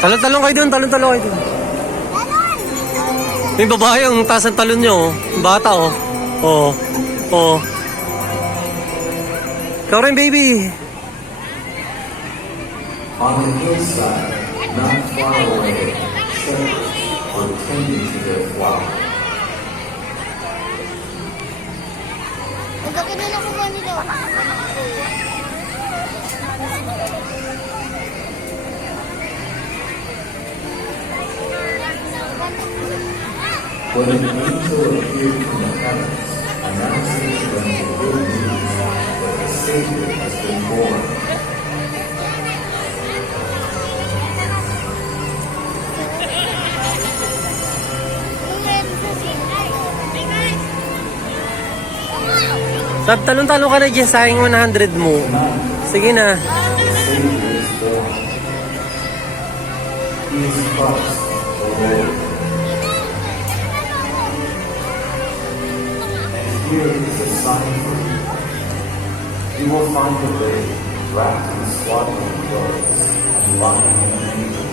Talon-talon kayo dun, talon-talon kayo dun. May babae ang taas ng talon nyo, oh. Bata, oh. Oh. Oh. Ikaw rin, baby. On the hillside, not far away, shepherds were tending to their flock. Nagkakin na lang ko nila. When an angel appeared from the heavens, announcing to them the good news that the Savior has been born. Sab, talon-talon ka na dyan sa aking 100 mo. Sige na. The Savior is born. He is Christ, the Lord. And here is a sign for you. You will find the babe wrapped in swaddling clothes and lying in a manger.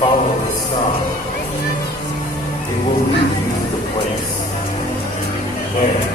Follow the star. It will lead you to the place where